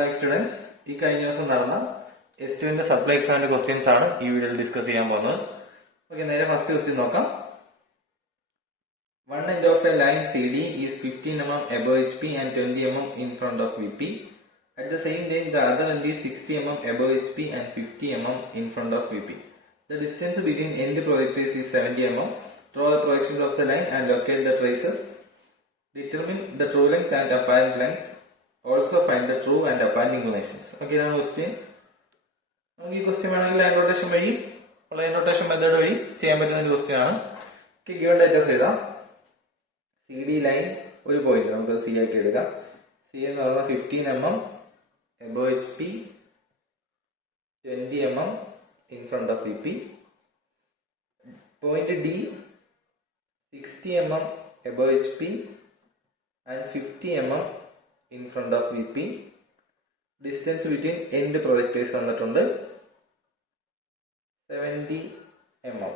back students. ഈ കഴിഞ്ഞ ദിവസം നടന്ന S2 സപ്ലൈ എക്സാമിന്റെ ക്വസ്റ്റ്യൻസ് ആണ് ഈ വീഡിയോയിൽ ഡിസ്കസ് ചെയ്യാൻ പോകുന്നത്. ഓക്കെ, നേരെ ഫസ്റ്റ് ക്വസ്റ്റ്യൻ നോക്കാം. One end of a line CD is 15 mm above HP and 20 mm in front of VP. At the same time, the other end is 60 mm above HP and 50 mm in front of VP. The distance between end projectiles is 70 mm. Draw the projections of the line and locate the traces. Determine the true length and apparent length. Also find the true and apparent inclinations. Okay, ഇതാണ് question. നമുക്ക് ഈ question വേണമെങ്കിൽ line rotation വഴി line rotation method വഴി ചെയ്യാൻ പറ്റുന്ന ഒരു question ആണ്. ഗിവൺ ഡേറ്റാസ് എഴുതാം. സി ഡി ലൈൻ ഒരു പോയിന്റ് നമുക്ക് സി ആയിട്ട് എടുക്കാം. സി എന്ന് പറയുന്നത് 15 mm above HP, 20 mm in front of VP. Point D 60 mm above HP and 50 mm in front of VP. Distance between end projectiles വന്നിട്ടുണ്ട് 70 mm.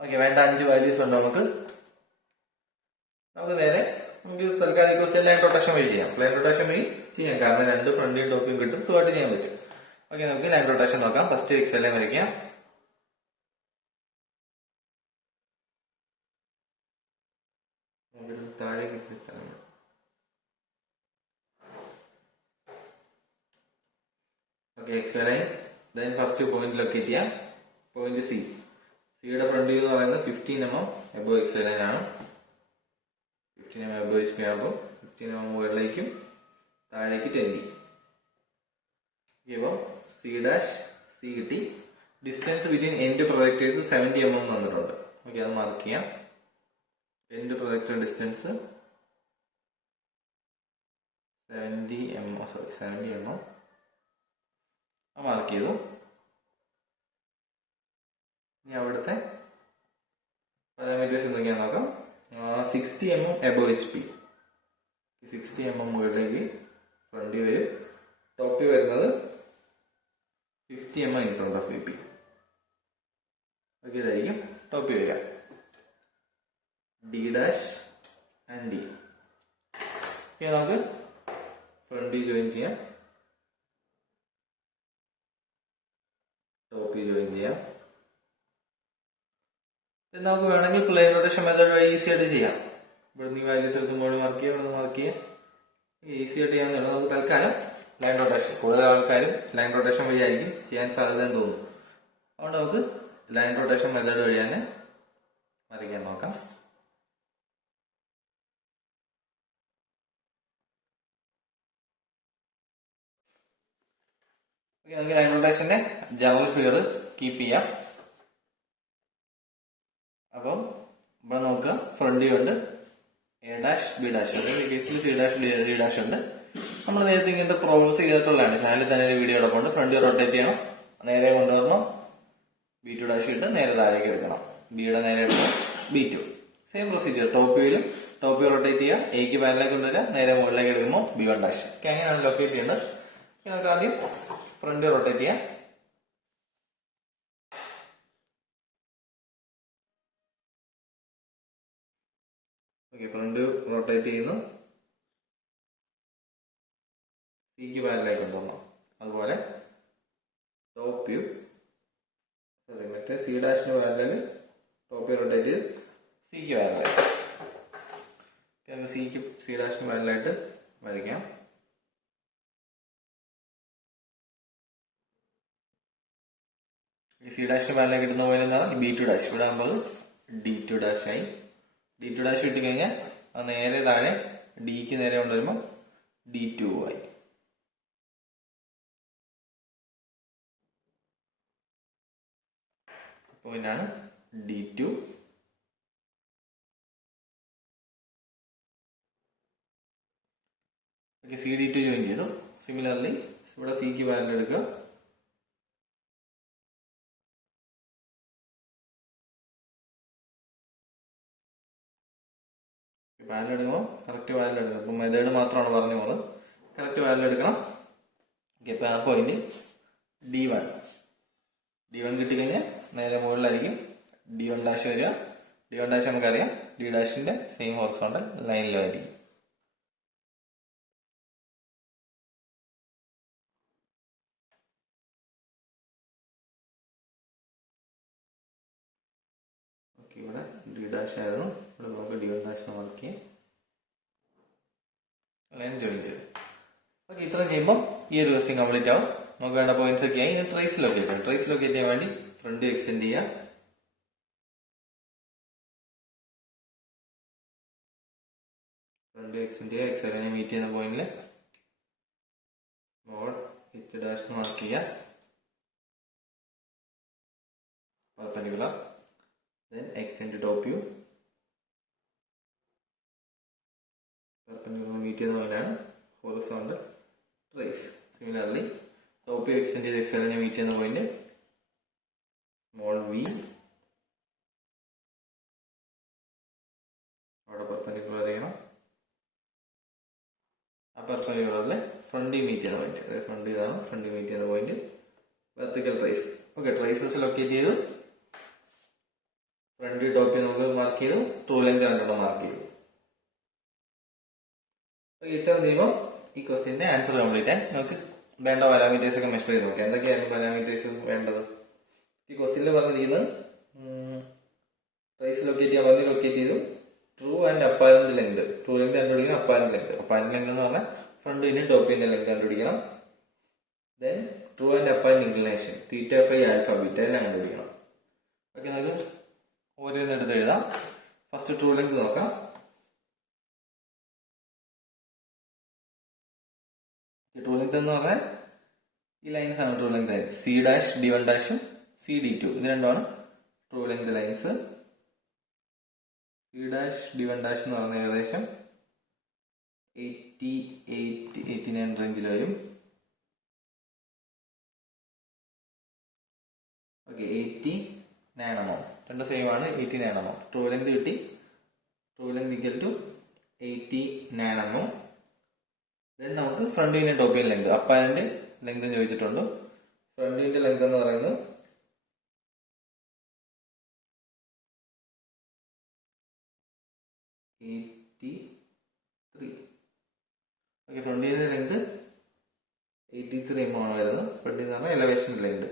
Okay, വേണ്ട 5 values ഉണ്ട് നമുക്ക് നേരെ തൽക്കാലം ക്വസ്റ്റ്യൻ ലൈൻ റൊട്ടേഷൻ വഴി ചെയ്യാം. ലൈൻ റൊട്ടേഷൻ വഴി ചെയ്യാം, കാരണം രണ്ട് ഫ്രണ്ടിയും ടോപ്പിയും കിട്ടും, സുഖമായിട്ട് ചെയ്യാൻ പറ്റും. ഓക്കെ, നമുക്ക് ലൈൻ റൊട്ടേഷൻ നോക്കാം. ഫസ്റ്റ് എക്സ് ലൈൻ വരയ്ക്കാം. താഴേക്ക് okay, x line. Then first point locate ചെയ്യാം. Point C. സിയുടെ ഫ്രണ്ട് വ്യൂ എന്ന് പറയുന്നത് 15 mm എബോ എക്സ് ലൈൻ ആണ്. 15 mm എബോ എച്ച് പി ആകുമ്പോൾ 15 mm മുകളിലേക്കും താഴേക്ക് 20. ഇപ്പോൾ സി ഡാഷ് സി കിട്ടി. Distance between end projectors 70 mm തന്നിട്ടുണ്ട്. ഓക്കെ, അത് മാർക്ക് ചെയ്യാം. End projector distance 70 mm mark ചെയ്തു. ഇനി അവിടുത്തെ പാരാമീറ്റേഴ്സ് എന്തൊക്കെയാ നോക്കാം. 60 mm above H P. 60 mm മുകളിലേക്ക് ഫ്രണ്ട് വരും. ടോപ്പ് വരുന്നത് 50 mm in front of VP. Okay, ഇതായിരിക്കും ടോപ്പ് വരിക. D dash and D. Okay, നമുക്ക് ഫ്രണ്ട് ജോയിൻ ചെയ്യാം, ടോപ്പ് ജോയിൻ ചെയ്യാം. നമുക്ക് വേണമെങ്കിൽ പ്ലെയിൻ റൊട്ടേഷൻ മെത്തേഡ് വഴി ഈസി ആയിട്ട് ചെയ്യാം. ഇവിടുന്ന് ഈ വാല്യൂസ് എടുക്കുമ്പോൾ മാർക്ക് ചെയ്യാം, ഇവിടെ മാർക്ക് ചെയ്യാം. ഈസി ആയിട്ട് ചെയ്യാവുന്നതാണ്. നമുക്ക് തൽക്കാലം ലൈൻ റൊട്ടേഷൻ, കൂടുതൽ ആൾക്കാരും ലൈൻ റൊട്ടേഷൻ വഴി ആയിരിക്കും ചെയ്യാൻ സാധ്യതയെന്ന് തോന്നുന്നു. അതുകൊണ്ട് നമുക്ക് ലൈൻ റൊട്ടേഷൻ മെത്തേഡ് വഴി തന്നെ വരയ്ക്കാൻ നോക്കാം. നമുക്ക് ലൈൻ റൊട്ടേഷന്റെ ജനറൽ ഫിഗർ കീപ്പ് ചെയ്യാം. അപ്പം ഇവിടെ നോക്കുക, ഫ്രണ്ട് വ്യൂ ഉണ്ട്, എ ഡാഷ് ബി ഡാഷ് ഉണ്ട്, ഈ കേസിൽ സി ഡാഷ് ഡി ഡാഷ് ഉണ്ട്. നമ്മൾ നേരത്തെ ഇങ്ങനത്തെ പ്രോബ്ലംസ് ചെയ്തിട്ടുള്ളതാണ്. ചാനലിൽ തന്നെ ഒരു വീഡിയോ ഉണ്ട്. ഫ്രണ്ട് വ്യൂ റൊട്ടേറ്റ് ചെയ്യണം, നേരെ കൊണ്ടുവരണം, B2 ഡാഷ് ഇട്ട് നേരെ താഴേക്ക് എടുക്കണം, ബിയുടെ നേരെ എടുക്കണം, B2. Same procedure. Top view rotate ചെയ്യുക, എക്ക് പാനലിലേക്ക് കൊണ്ടുവരിക, നേരെ മുകളിലേക്ക് എടുക്കുമ്പോൾ B1 ഡാഷ്. ഓക്കെ, അങ്ങനെയാണ് ലൊക്കേറ്റ് ചെയ്യേണ്ടത്. നമുക്ക് ആദ്യം ഫ്രണ്ട് റൊട്ടേറ്റ് ചെയ്യാം. ഓക്കെ, ഫ്രണ്ട് റൊട്ടേറ്റ് ചെയ്യുന്നു, സിക്ക് പാനലിലേക്ക് കൊണ്ടുവന്നു. അതുപോലെ ടോപ്പ് വ്യൂ മറ്റേ സി ഡാഷിന് പാനലിൽ ടോപ്പ് വ്യൂ റൊട്ടേറ്റ് ചെയ്ത് സിക്ക് പാനലായിട്ട് സിക്ക് സി ഡാഷിന് പാനലായിട്ട് വരയ്ക്കാം. സി ഡാഷിന് പാനലേക്ക് കിട്ടുന്ന പോലെ എന്താണ് B2 ഡാഷ്. ഇവിടെ ആകുമ്പോൾ D2 ഡാഷ് ആയി. D2 ഡാഷ് കിട്ടിക്കഴിഞ്ഞാൽ അത് നേരെ താഴെ ഡിക്ക് നേരെ കൊണ്ടുവരുമ്പോൾ D2 ആയി. പോയിന്റാണ് D2. ഓക്കെ, CD2 ജോയിൻ ചെയ്തു. സിമിലർലി ഇവിടെ സിക്ക് പാനൽ എടുക്കുക, വാല്യൂ എടുക്കുമ്പോൾ കറക്റ്റ് വാല്യൂ എടുക്കണം. ഇപ്പം മെത്തേഡ് മാത്രമാണ് പറഞ്ഞു പോകുന്നത്. കറക്റ്റ് വാല്യൂ എടുക്കണം. ഓക്കെ, ഇപ്പം ആ പോയിന്റ് D1 കിട്ടിക്കഴിഞ്ഞാൽ നേരെ മുകളിലായിരിക്കും D1 ഡാഷ് വരിക. D1 ഡാഷ് നമുക്കറിയാം D ഡാഷിന്റെ സെയിം ഹൊറിസോണ്ടൽ ലൈനിലായിരിക്കും. ഇവിടെ ഡി ഡാഷ് ആയിരുന്നു, ഇവിടെ നമുക്ക് ഡി വൺ ഡാഷ് മാർക്ക് ചെയ്യാം, ലൈൻ ജോയിൻ ചെയ്തു. ഓക്കെ, ഇത്ര ചെയ്യുമ്പോൾ ഈ ഒരു ക്വസ്റ്റ്യൻ കംപ്ലീറ്റ് ആവും. നമുക്ക് വേണ്ട പോയിന്റ്സ് ഒക്കെ ആയി. ഇനി ട്രേസ് ലൊക്കേറ്റ് ചെയ്യാം. ട്രേസ് ലൊക്കേറ്റ് ചെയ്യാൻ വേണ്ടി ഫ്രണ്ട് എക്സ്റ്റെൻഡ് ചെയ്യാം. ഫ്രണ്ട് എക്സ്റ്റെൻഡ് ചെയ്യുക. എക്സ് ലൈനെ മീറ്റ് ചെയ്യുന്ന പോയിന്റിൽ എച്ച് ഡാഷ് മാർക്ക് ചെയ്യുക, perpendicular, then extend to top view, perpendicular meet ചെയ്യുന്ന പോലെയാണ് horizontal trace. Similarly top view extend ചെയ്ത് x line meet ചെയ്യുന്ന പോയിന്റ് small v, അവിടെ perpendicular ചെയ്യണം. ആ perpendicularല് ഫ്രണ്ട് മീറ്റ് ചെയ്യുന്ന പോയിന്റ്, ഫ്രണ്ട് ഇതാണ്, ഫ്രണ്ട് മീറ്റ് ചെയ്യുന്ന point vertical trace. Okay, traces locate ചെയ്തു. ഫ്രണ്ട് ടോപ്പ് നമുക്ക് മാർക്ക് ചെയ്തു, ട്രൂ ലെങ്ത് രണ്ടെണ്ണം മാർക്ക് ചെയ്തു. ഇത്ര ചെയ്യുമ്പോൾ ഈ ക്വസ്റ്റ്യന്റെ ആൻസർ കംപ്ലീറ്റ് ആയി. നമുക്ക് വേണ്ട പാരാമീറ്റേഴ്സ് ഒക്കെ മെഷർ ചെയ്ത് നോക്കാം. എന്തൊക്കെയാണ് പാരാമീറ്റേഴ്സ് വേണ്ടത്? ഈ ക്വസ്റ്റ്യനിൽ പറഞ്ഞിരിക്കുന്നത് ട്രേസ് ലൊക്കേറ്റ് ചെയ്യാൻ പറഞ്ഞ് ലൊക്കേറ്റ് ചെയ്തു. True and apparent length, true length കണ്ടുപിടിക്കണം, അപ്പാരന്റ് ലെങ്ത്. അപ്പാരന്റ് ലെങ്ത് എന്ന് പറഞ്ഞാൽ ഫ്രണ്ടിന്റെയും ടോപ്പിന്റെ ലെങ്ത് കണ്ടുപിടിക്കണം. Then true and apparent inclination, theta phi alpha beta എല്ലാം കണ്ടുപിടിക്കണം. ഓക്കെ, നമുക്ക് ഓരോന്ന് എടുത്ത് എഴുതാം. ഫസ്റ്റ് ട്രൂ ലെങ്ത് നോക്കാം. ട്രൂ ലെങ്ത് എന്ന് പറഞ്ഞാൽ ഈ ലൈൻസ് ആണ് true length lines. C dash D one ഡാഷും സി ഡി ടു, ഇത് രണ്ടുമാണ് true length lines. C dash D one dash എന്ന് പറഞ്ഞാൽ ഏകദേശം 89 റേഞ്ചിൽ വരും. ഓക്കെ, 89 mm, രണ്ട് സെയിം ആണ്. 89 mm ട്രൂ ലെങ്ത് കിട്ടി. True length equal to 89 mm. Then നമുക്ക് ഫ്രണ്ടിന്റെ ടോപ്പിന്റെ ലെങ്ത്, അപ്പാരന്റ് ലെങ്ത് ചോദിച്ചിട്ടുണ്ട്. ഫ്രണ്ടിന്റെ ലെങ്ത് എന്ന് പറയുന്നത് 83. ഓക്കെ, ഫ്രണ്ടിന്റെ ലെങ്ത് 83 mm ആണ് വരുന്നത്. ഫ്രണ്ടിൽ എന്ന് പറഞ്ഞാൽ elevation length.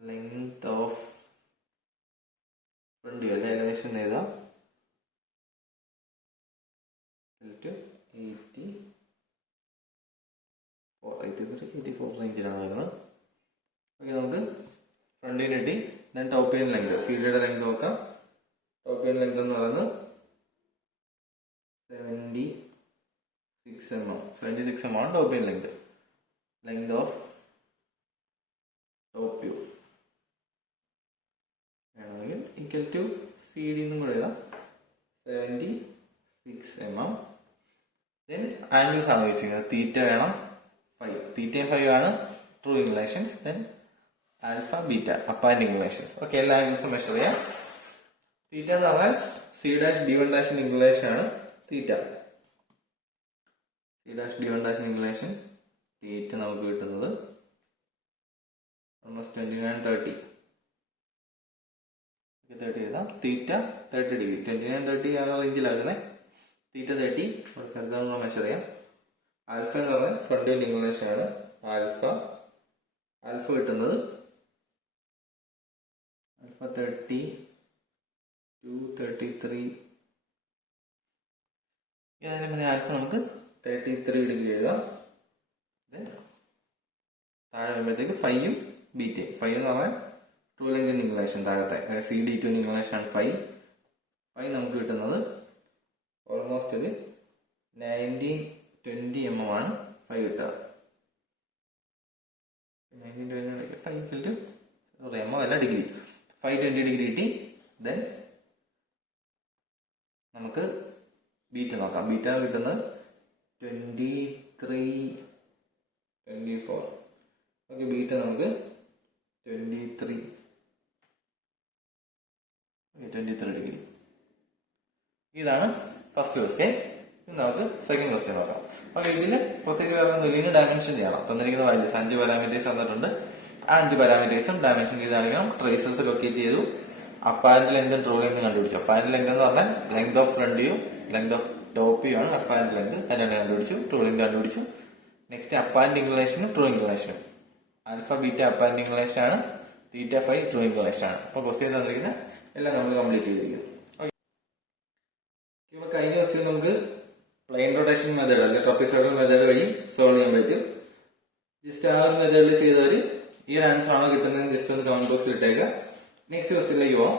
Length of front അല്ല, എലവേഷൻ എഴുതാം. 84 റേഞ്ചിലാണ് വരുന്നത്. ഓക്കെ, നമുക്ക് ഫ്രണ്ടിന് കിട്ടി. ദെൻ ടോപ്പിന്റെ ലെങ്ത്, സീഡിയുടെ ലെങ്ത് നോക്കാം. ടോപ്പിന്റെ ലെങ്ത് എന്ന് പറയുന്നത് 76 mm. 76 mm ആണ് ടോപ്പിന്റെ length. Length of top view വേണമെങ്കിൽ ഈക്വൽ ടു സി ഡി എന്നും കൂടെ എഴുതാം, 76 mm. ദെൻ ആംഗിൾസ് ആണ് ചോദിച്ചിരിക്കുന്നത്. തീറ്റ വേണം, ഫൈ. തീറ്റയും ഫൈവ് ആണ് true inclinations. Then alpha beta apparent inclinations. Okay, എല്ലാ ആംഗിൾസും മെഷർ ചെയ്യാം. തീറ്റ എന്ന് പറഞ്ഞാൽ സി ഡാഷ് ഡി വൺ ഡാഷിന്റെ ഇൻക്ലിനേഷൻ ആണ് theta. C dash D one ഡാഷിന്റെ ഇൻക്ലിനേഷൻ തീറ്റ നമുക്ക് കിട്ടുന്നത് ഓൾമോസ്റ്റ് 29-30. 30 എഴുതാം. തീറ്റ 30 ഡിഗ്രി, 29-30 ആ റേഞ്ചിലാകുന്നത്. തീറ്റ 30 നമുക്ക് മെഷർ ചെയ്യാം. ആൽഫ എന്ന് പറഞ്ഞാൽ ഫ്രണ്ടിന്റെ ഇൻക്ലിനേഷൻ ആണ്. ആൽഫ കിട്ടുന്നത് ആൽഫ 30 to 33. ഏതായാലും ആൽഫ നമുക്ക് 33 ഡിഗ്രി എഴുതാം. താഴെ വരുമ്പോഴത്തേക്ക് ഫൈയും ബീറ്റയും. ഫൈവ് എന്ന് പറഞ്ഞാൽ ട്രൂ ലെങ്ത് ഇൻക്ലിനേഷൻ, താഴത്തെ സി ഡി ടു ഇൻക്ലിനേഷൻ ആണ് ഫൈവ്. നമുക്ക് കിട്ടുന്നത് ഓൾമോസ്റ്റ് ഒരു 19-20 mm ആണ് ഫൈവ് കിട്ടുക. 19-20 mm അല്ല, ഡിഗ്രി. 520 ഡിഗ്രി കിട്ടി. ദെൻ നമുക്ക് ബീറ്റ നോക്കാം. ബീറ്റ കിട്ടുന്നത് 23-24. ഓക്കെ, ബീറ്റ നമുക്ക് 23 ഡിഗ്രി. ഇതാണ് ഫസ്റ്റ് ക്വസ്റ്റ്യൻ. നമുക്ക് സെക്കൻഡ് ക്വസ്റ്റ്യൻ നോക്കാം. ഓക്കെ, ഇതിൽ പ്രത്യേകിച്ച് പറയുന്നില്ല. ഇതിന് ഡയമെൻഷൻ ചെയ്യണം. തന്നിരിക്കുന്ന വാല്യൂസ് 5 പാരാമീറ്റേഴ്സ് തന്നിട്ടുണ്ട്. ആ 5 പാരാമീറ്റേഴ്സും ഡയമെൻഷൻ ചെയ്ത് കാണിക്കണം. ട്രേസസ് ലൊക്കേറ്റ് ചെയ്തു. അപ്പാരന്റ് ലെങ്തും ട്രൂ ലെങ്തും കണ്ടുപിടിച്ചു. അപ്പാരന്റ് ലെങ്ത് എന്ന് പറഞ്ഞാൽ length of front view, length of top view ആണ് അപ്പാരന്റ് ലെങ്ത്. അതിനെ കണ്ടുപിടിച്ചു. ട്രൂ ലെങ്ത് കണ്ടുപിടിച്ചു. നെക്സ്റ്റ് അപ്പാരന്റ് ഇൻക്ലിനേഷനും ട്രൂ ഇൻക്ലിനേഷനും. ആൽഫ ബീറ്റ അപ്പാരന്റ് ഇൻക്ലിനേഷൻ ആണ്, തീറ്റ ഫൈ ട്രൂ ഇൻക്ലിനേഷൻ ആണ്. അപ്പൊ ക്വസ്റ്റ്യൻ തന്നിരിക്കുന്നത് എല്ലാം നമ്മൾ കംപ്ലീറ്റ് ചെയ്തിരിക്കും. ഇപ്പൊ കഴിഞ്ഞ ക്വസ്റ്റ്യൻ നമുക്ക് പ്ലെയിൻ റൊട്ടേഷൻ മെത്തേഡ് അല്ലെങ്കിൽ ട്രപ്പീസോയിഡൽ മെത്തേഡ് വഴി സോൾവ് ചെയ്യാൻ പറ്റും. ജസ്റ്റ് ആ ഒരു മെത്തേഡിൽ ചെയ്തവർ ഈ ഒരു ആൻസർ ആണോ കിട്ടുന്നതെന്ന് ജസ്റ്റ് ഒന്ന് കമന്റ് ബോക്സിൽ ഇട്ടേക്കുക. നെക്സ്റ്റ് ക്വസ്റ്റ്യനിലേക്ക് പോവാം.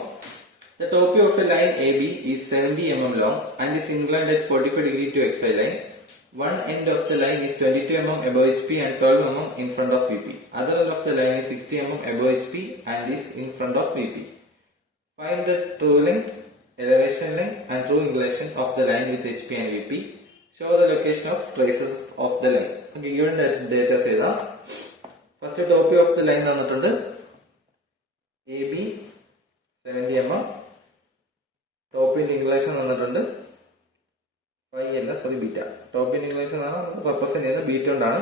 The top of a line AB is 70 mm long and is inclined at 45 degree to XY line. One end of the line is 22 mm above HP and 12 mm in front of VP. Other end of the line is 60 mm above HP and is in front of VP. Find the true length, elevation length and true inclination of the line with HP and VP. Show the location of traces of the line. Okay, given the data ചെയ്താ first top of the line തന്നിട്ടുണ്ട് AB 70 mm. Top in English തന്നിട്ടുണ്ട് beta. Top in English represent ചെയ്യുന്നത് beta കൊണ്ടാണ്.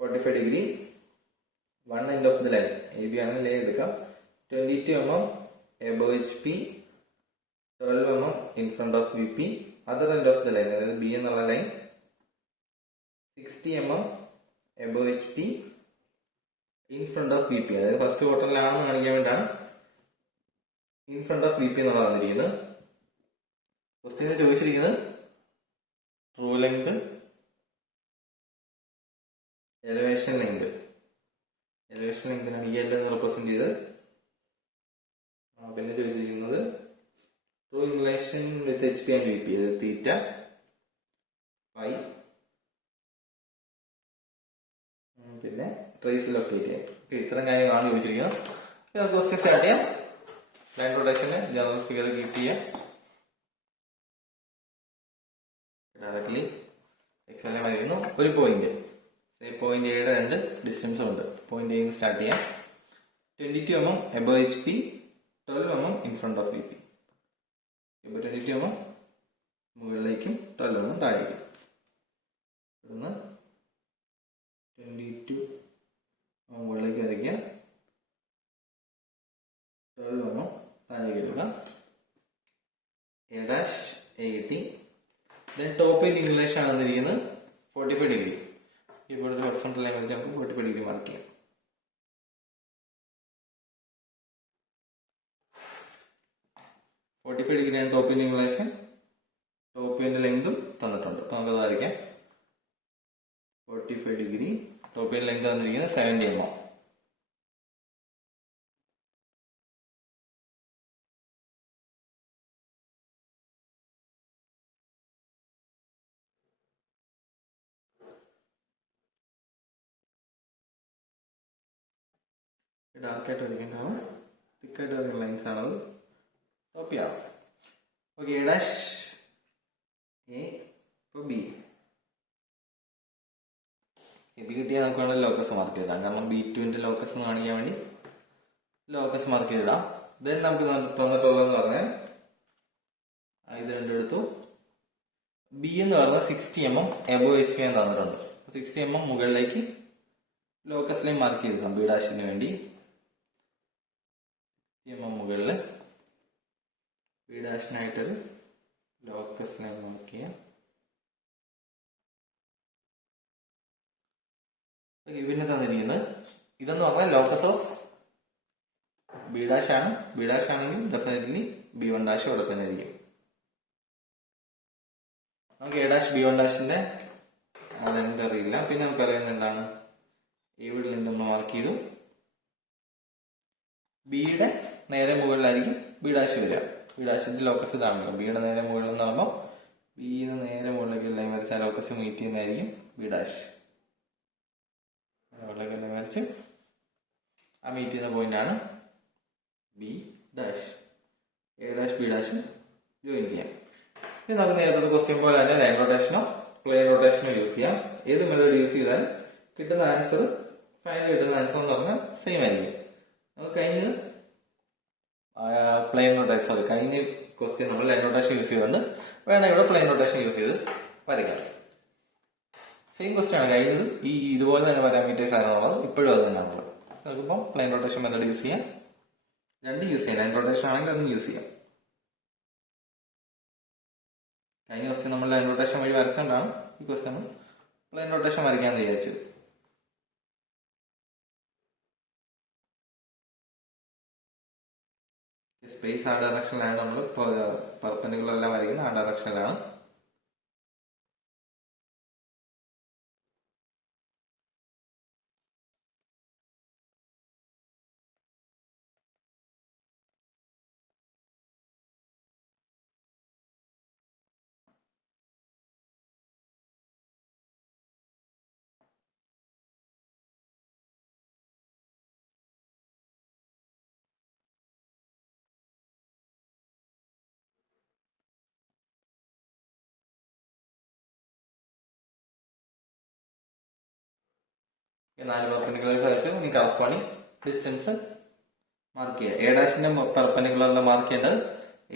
45 degree. One end of the line AB ആണ്, line എടുക്കാം. 22 mm above HP, 12 mm in front of VP. Other end of the line അതായത് B എന്നുള്ള line 60 mm above HP in front of VP. അതായത് first ക്വാർട്ടറിലാണെന്ന് കാണിക്കാൻ വേണ്ടിയാണ് in front of VP എന്നുള്ള തന്നിരിക്കുന്നത്. Question ചോദിച്ചിരിക്കുന്നത് true length, elevation length. Elevation ലെങ്തിനാണ് ഈ എല്ലാം റെപ്രസെന്റ് ചെയ്ത്. പിന്നെ ചോദിച്ചിരിക്കുന്നത് true inclination with HP and VP, അത് തീറ്റ ഫൈ. പിന്നെ ട്രേസ് ലൊക്കേറ്റ് ചെയ്യാം. ഇത്തരം കാര്യങ്ങളാണ് ചോദിച്ചിരിക്കുന്നത്. ക്വസ്റ്റ്യൻ സ്റ്റാർട്ട് ചെയ്യാം. ലൈൻ റൊട്ടേഷന് ജനറൽ ഫിഗർ കീപ്പ് ചെയ്യാം. ഡയറക്ട്ലി എക്സാമിനെ വരുന്നു. ഒരു പോയിന്റ് പോയിന്റ് എയുടെ രണ്ട് ഡിസ്റ്റൻസും ഉണ്ട്. പോയിന്റ് എയിൽ സ്റ്റാർട്ട് ചെയ്യാം. 22 mm above HP, 12 mm in front of VP. ഇപ്പോൾ 22 mm മുകളിലേക്കും 12 mm താഴേക്കും. ഇവിടുന്ന് 22 മുകളിലേക്ക് വരയ്ക്കുക, 12 mm താഴേക്ക് എടുക്കുക. A കിട്ടി. ദെൻ ടോപ്പ് ഇൻ ഇംഗ്ലീഷ് ആണ് തന്നിരിക്കുന്നത് 45 ഡിഗ്രി. ഇപ്പോൾ ഒരു ഹൊറിസോണ്ടൽ ലൈൻ വെച്ച് നമുക്ക് 45 ഡിഗ്രി മാർക്ക് ചെയ്യാം. 45 ഡിഗ്രിയാണ് ടോപ്പ് ഇൻ ഇംഗ്ലീഷ്. ടോപ്പ് ഇന്റെ ലെങ്തും തന്നിട്ടുണ്ട്. അപ്പൊ നമുക്ക് വരയ്ക്കാം. 45 ഡിഗ്രി. ടോപ്പ് ഇൻ ലെങ്ത് തന്നിരിക്കുന്നത് 70 mm. ഡാർക്കായിട്ട് വരയ്ക്കുന്നതാണ്, തിക്കായിട്ട് വരയ്ക്കുന്ന ലൈൻസ് ആണത്. ടോപ്പ് ചെയ്യാം. ഓക്കെ, A ഡാഷ് A, ഇപ്പോൾ B. B കിട്ടിയാൽ നമുക്ക് വേണമെങ്കിൽ ലോക്കസ് മാർക്ക് ചെയ്തിടാം. കാരണം B2ന്റെ ലോക്കസ് കാണിക്കാൻ വേണ്ടി ലോക്കസ് മാർക്ക് ചെയ്തിടാം. ദെൻ നമുക്ക് തന്നിട്ടുള്ളതെന്ന് പറഞ്ഞാൽ ഇത് രണ്ടും എടുത്തു. B എന്ന് പറഞ്ഞാൽ 60 mm above HP എന്ന് തന്നിട്ടുണ്ട്. 60 mm മുകളിലേക്ക് ലോക്കസ് ലൈൻ മാർക്ക് ചെയ്തിടാം. B ഡാഷിന് വേണ്ടി 60 mm മുകളിൽ B ഡാഷിനായിട്ടൊരു ലോക്കസ് ലൈൻ മാർക്ക് ചെയ്യാം. പിന്നെ തന്നിരിക്കുന്നത് ഇതെന്ന് പറഞ്ഞാൽ ലോക്കസ് ഓഫ് B ഡാഷ് ആണ്. B ഡാഷ് ആണെങ്കിൽ ഡെഫിനറ്റ്ലി B1 ഡാഷ് ഇവിടെ തന്നെ ആയിരിക്കും. നമുക്ക് A ഡാഷ് B1 ഡാഷിന്റെ ലെങ്ത് അറിയില്ല. പിന്നെ നമുക്കറിയുന്നത് എന്താണ്, ഇവിടെ ലെങ്ത് നമ്മൾ മാർക്ക് ചെയ്തു. ബിയുടെ നേരെ മുകളിലായിരിക്കും B ഡാഷ് വരിക. B ഡാഷിന്റെ ലോക്കസ് ഇതാണല്ലോ. ബിയുടെ നേരെ മുകളിൽ എന്ന് പറയുമ്പോൾ ബിയുടെ നേരെ മുകളിലേക്ക് ലൈൻ വരച്ച ലോക്കസ് മീറ്റ് ചെയ്യുന്നതായിരിക്കും B ഡാഷ്. മുകളിലേക്ക് ലൈൻ വരച്ച് ആ മീറ്റ് ചെയ്യുന്ന പോയിന്റ് ആണ് B dash. A dash B dash join ചെയ്യാം. ഇത് നമുക്ക് നേരത്തെ ക്വസ്റ്റ്യൻ പോലെ തന്നെ ലൈൻ റൊട്ടേഷനോ പ്ലെയിൻ റൊട്ടേഷനോ യൂസ് ചെയ്യാം. ഏത് മെത്തേഡ് യൂസ് ചെയ്താൽ കിട്ടുന്ന ആൻസർ, ഫൈനൽ കിട്ടുന്ന ആൻസർ എന്ന് പറഞ്ഞാൽ സെയിം ആയിരിക്കും. നമുക്ക് കഴിഞ്ഞത് പ്ലെയിൻ റൊട്ടേഷൻ, കഴിഞ്ഞ ക്വസ്റ്റ്യൻ നമ്മൾ ലൈൻ റൊട്ടേഷൻ യൂസ് ചെയ്തുകൊണ്ട് വേണം ഇവിടെ പ്ലെയിൻ റൊട്ടേഷൻ യൂസ് ചെയ്ത് വരയ്ക്കാം. സെയിം ക്വസ്റ്റ്യൻ ആണ് കഴിഞ്ഞത്. ഇതുപോലെ തന്നെ പാരാമീറ്റേഴ്സ് ആണെന്നുള്ളത് ഇപ്പോഴും അത് തന്നെയാണുള്ളത്. നമുക്കിപ്പം പ്ലെയിൻ റൊട്ടേഷൻ മെത്തേഡ് യൂസ് ചെയ്യാം. രണ്ട് യൂസ് ചെയ്യാം. ലൈൻ റൊട്ടേഷൻ ആണെങ്കിൽ അതും യൂസ് ചെയ്യാം. കഴിഞ്ഞ ക്വസ്റ്റ്യൻ നമ്മൾ ലൈൻ റൊട്ടേഷൻ വഴി വരച്ചുകൊണ്ടാണ് ഈ ക്വസ്റ്റ്യൻ നമ്മൾ പ്ലെയിൻ റൊട്ടേഷൻ വരയ്ക്കാമെന്ന് വിചാരിച്ചത്. സ്പേസ് ആ ഡയറക്ഷനിലാണ് നമ്മൾ പെർപെൻഡിക്കുലർ എല്ലാം വരയ്ക്കുന്നത്, ആ ഡയറക്ഷനിലാണ്. നാല് പെർപെൻഡിക്കുലർ വരച്ച് നീ കറസ്പോണ്ടിങ് ഡിസ്റ്റൻസ് മാർക്ക് ചെയ്യുക. എ ഡാഷിന്റെ പെർപെൻഡിക്കുലറിൽ മാർക്ക് ചെയ്യേണ്ടത്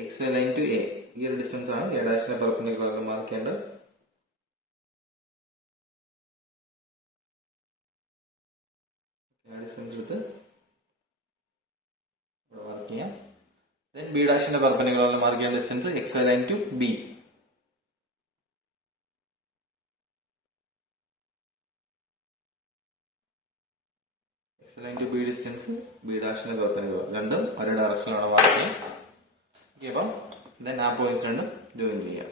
എക്സ് ലൈൻ ടു എ, ഈ ഒരു ഡിസ്റ്റൻസ് ആണ് എ ഡാഷിന്റെ പെർപെൻഡിക്കുലറിൽ മാർക്ക് ചെയ്യേണ്ടത്. ഡിസ്റ്റൻസ് എടുത്ത് മാർക്ക് ചെയ്യാം. ദെൻ ബി ഡാഷിന്റെ പെർപെൻഡിക്കുലറിൽ മാർക്ക് ചെയ്യേണ്ട distance X line to B. Line to B distance B ഡാഷിന്റെ പെർപെൻഡിക്കുലർ, രണ്ടും ഒരേ ഡയറക്ഷനിലാണ് മാർക്ക് ചെയ്യാം. ഓക്കെ, അപ്പം ദെൻ ആ പോയിന്റ്സ് രണ്ടും ജോയിൻ ചെയ്യാം.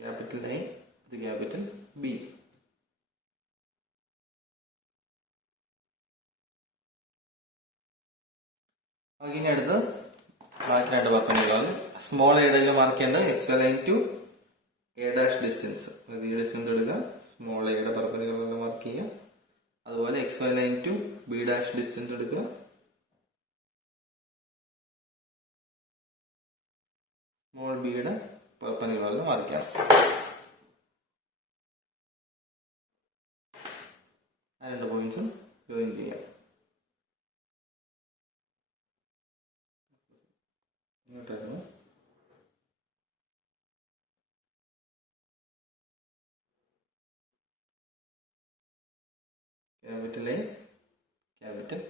ക്യാപിറ്റൽ എ, ഇത് ക്യാപിറ്റൽ ബി. ഇനി അടുത്ത് ബാക്കി രണ്ട് പെർപെൻഡിക്കുലർ. സ്മോൾ എയുടെ മാർക്ക് ചെയ്യേണ്ടത് X line to A dash distance, ഈ ഡിസ്റ്റൻസ് എടുക്കുക, സ്മോൾ എയുടെ പെർപെൻഡിക്കുലർ മാർക്ക് ചെയ്യുക. അതുപോലെ X line to B dash distance എടുക്കുക, സ്മോൾ ബിയുടെ പെർപെൻഡിക്കുലർ മാർക്ക് ചെയ്യണം. ആ രണ്ട് പോയിന്റ്സും ജോയിൻ ചെയ്യാം. ഇങ്ങോട്ടായിരുന്നു ക്യാപിറ്റൽ എ, ക്യാപിറ്റൽ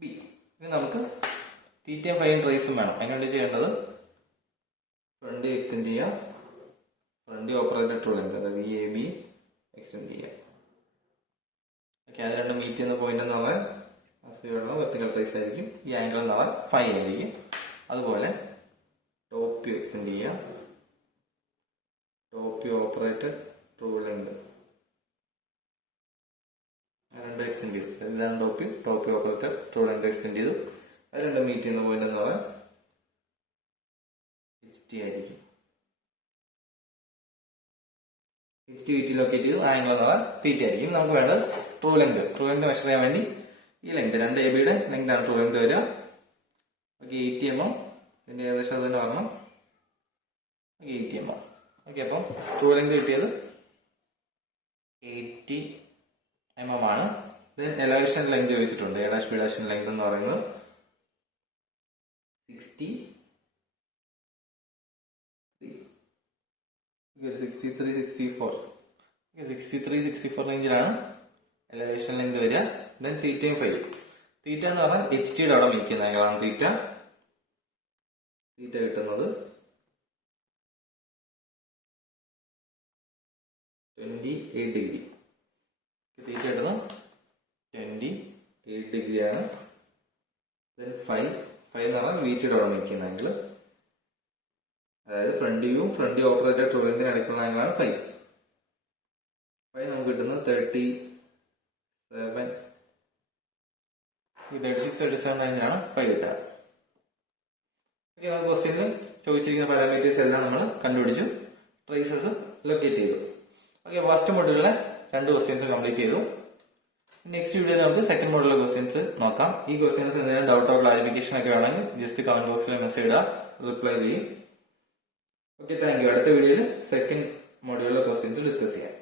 ബി. ഇനി നമുക്ക് തീറ്റയും ഫൈയും ട്രേസും വേണം. അതിനുവേണ്ടി ചെയ്യേണ്ടത് ഫ്രണ്ട് എക്സ്റ്റെൻഡ് ചെയ്യാം, ഫ്രണ്ട് ഓപ്പറേറ്റഡ് ട്രൂ ലെങ്ത്, അതായത് ഈ എ ബി എക്സ്റ്റെൻഡ് ചെയ്യാം. ഓക്കെ, അത് രണ്ടും മീറ്റ് ചെയ്യുന്ന പോയിന്റ് എന്ന് പറഞ്ഞാൽ വെർട്ടിക്കൽ ട്രേസ് ആയിരിക്കും. ഈ ആംഗിൾ എന്ന് പറഞ്ഞാൽ ഫൈ ആയിരിക്കും. അതുപോലെ ടോപ്പ് വ്യൂ എക്സ്റ്റെൻഡ് ചെയ്യാം, top view operated true length രണ്ട് എക്സ്റ്റെൻഡ് ചെയ്തു. ഇതാണ് top view operated true length extend ചെയ്തു. അത് രണ്ടും മീറ്റ് ചെയ്യുന്ന പോയിന്റ് എന്ന് പറഞ്ഞാൽ HT ആയിരിക്കും. HT VT ലൊക്കേറ്റ് ചെയ്തു, ആംഗിൾ എന്ന് പറഞ്ഞാൽ തീറ്റ ആയിരിക്കും. നമുക്ക് വേണ്ടത് ട്രൂ ലെങ്ത് മെഷർ ചെയ്യാൻ വേണ്ടി ഈ ലെങ്ത്, രണ്ട് എ ബിയുടെ ലെങ്ത് ആണ് ട്രൂ ലെങ്ത് വരിക. ഓക്കെ, 80 mm, ഇതിന്റെ ഏകദേശം അത് തന്നെ വരണം. Okay, 80 mm. ഓക്കെ, അപ്പം ട്രൂ ലെങ്ത് കിട്ടിയത് 80 mm ആണ്. എലവേഷൻ ലെങ്ത് ചോദിച്ചിട്ടുണ്ട്. എ ഡാഷ് ബി ഡാഷിന്റെ ലെങ്ത് എന്ന് പറയുന്നത് 63 64 റേഞ്ചിലാണ് എലവേഷൻ ലെങ്ത് വരിക. ദെൻ തീറ്റയും ഫൈ. തീറ്റ എന്ന് പറഞ്ഞാൽ HTയുടെ അവിടെ നിൽക്കുന്ന ആംഗിളാണ് തീറ്റ. തീറ്റ കിട്ടുന്നത് 28 ഡിഗ്രി. തീറ്റ കിട്ടുന്നത് 28 ഡിഗ്രിയാണ്. ദെൻ ഫൈ എന്ന് പറഞ്ഞാൽ VTയുടെ അവിടെ നിൽക്കുന്ന ആംഗിൾ, അതായത് ഫ്രണ്ട് വ്യൂ ഓപ്പറേറ്റഡ് ട്രൂ ലെങ്തിന് അടുക്കുന്ന ആംഗിളാണ് ഫൈ. നമുക്ക് കിട്ടുന്നത് 36-37 റേഞ്ചിലാണ് ഫൈ കിട്ടുക. ഓക്കെ, നമുക്ക് ക്വസ്റ്റ്യനിൽ ചോദിച്ചിരിക്കുന്ന പാരാമീറ്റേഴ്സ് എല്ലാം നമ്മൾ കണ്ടുപിടിച്ചു, ട്രേസസ് ലൊക്കേറ്റ് ചെയ്തു. ഓക്കെ, ഫസ്റ്റ് മോഡ്യൂളിലെ 2 ക്വസ്റ്റ്യൻസ് കംപ്ലീറ്റ് ചെയ്തു. നെക്സ്റ്റ് വീഡിയോയിൽ നമുക്ക് സെക്കൻഡ് മോഡലിലെ ക്വസ്റ്റ്യൻസ് നോക്കാം. ഈ ക്വസ്റ്റ്യൻസ് എന്തെങ്കിലും ഡൗട്ടോ ക്ലാരിഫിക്കേഷൻ ഒക്കെ വേണമെങ്കിൽ ജസ്റ്റ് കമന്റ് ബോക്സിൽ മെസ്സേജ് ഇടുക, റിപ്ലൈ ചെയ്യും. Okay, thank you. അടുത്ത വീഡിയോയിൽ സെക്കൻഡ് മോഡ്യൂളിലെ ക്വസ്റ്റ്യൻസ് ഡിസ്കസ് ചെയ്യാം.